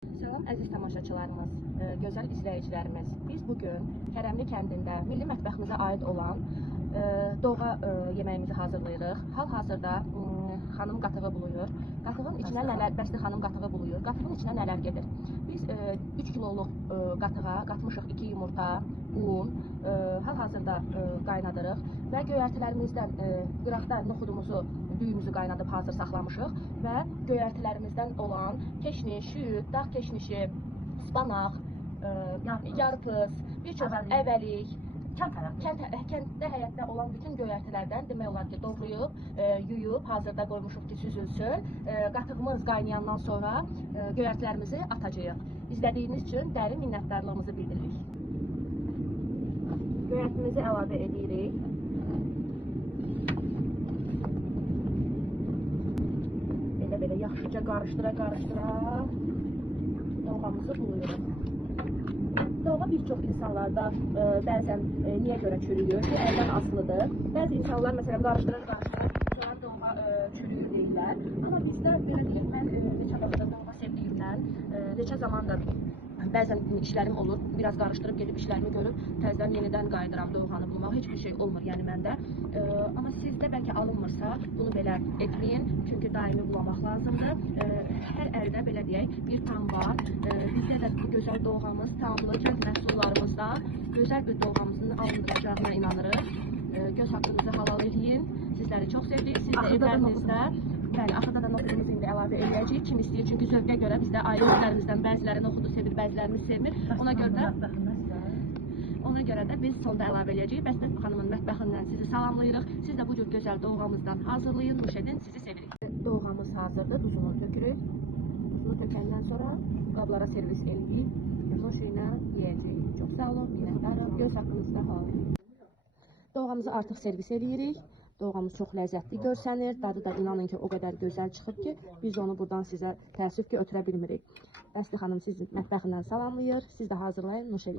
Salam əziz tamaşaçılarımız, gözəl izləyicilərimiz. Biz bugün Kərəmli kəndində milli mətbəximizə aid olan doğğa yeməyimizi hazırlayırıq. Hal-hazırda xanım qatığı buluyur. Qatığın içinə nələr, bəsli xanım qatığı buluyur. Qatığın içinə nələr gedir? Biz 3 kiloluq qatığa qatmışıq 2 yumurta, un, hal-hazırda qaynadırıq və göyərtilərimizdən qıraqda noxudumuzu, düyümüzü qaynadıb hazır saxlamışıq və göyərtilərimizdən olan keşniş, şüyüd, dağ keşnişi, spanaq, yarpız, bir çox əvəlik, kənddə həyətdə olan bütün göyərtilərdən demək olar ki, doğrayıb, yuyub, hazırda qoymuşuq ki, süzülsün. Qatığımız qaynayandan sonra göyərtilərimizi atacağıq. İzlədiyiniz üçün dərin minnətdarlığımızı bildiririk. Göyərtimizi əlavə edirik. Belə yaxşıca qarışdıra doğğamızı buluyuruq. Doğğa bir çox insanlarda bəzən niyə görə çürüyür? Bu əldən asılıdır. Bəzi insanlar məsələn qarışdıra sonra doğğa çürüyür deyirlər. Amma bizdə belə deyək, mən neçə vaxtdır doğğa sevdiyimdən, neçə zamandır bəzən işlərim olur, biraz qarışdırıb gedib işlərimi görüb, təzədən yenidən qayıdıram doğğanı bulmağa, heç bir şey olmur yəni məndə. Amma sizdə bəlkə alınmırsa, bunu belə etməyin, çünki daimi bulamaq lazımdır. Hər əldə belə deyək, bir tam var. Bizdə də bu gözəl doğğamız, tamlı kənd məhsullarımızdan gözəl bir doğğamızın alındıracağına inanırıq. Göz haqqınızı halal edin. Sizləri çox sevdik. Siz də evlərinizdə bəli, axırda da noxudumuzu indi əlavə edəcəyik. Kim istəyir, çünki zövqə görə bizdə ailə üzvlərimizdən bəziləri noxudu sevir, bəzilərimiz sevmir. Ona görə də biz sonda əlavə edəcəyik. Bəstə xanımın mətbəxindən sizi salamlayırıq. Siz də bu cür gözəl doğğamızdan hazırlayın, nuş edin, sizi sevirik. Doğğamız hazırdır, duzunu tökürük. Duzunu tökəndən sonra qablara servis edirik. Nuş ilə yeyəcəyik. Çox sağ olun, minnətdarım. Göz haqqınızda halal edin. Doğğamızı artıq servis edirik. Doğğamız çox ləzzətli görsənir. Dadı da inanın ki, o qədər gözəl çıxıb ki, biz onu buradan sizə təəssüf ki, ötürə bilmirik. Bəsli xanım sizi mətbəxindən salamlayır. Siz də hazırlayın, nuş edin.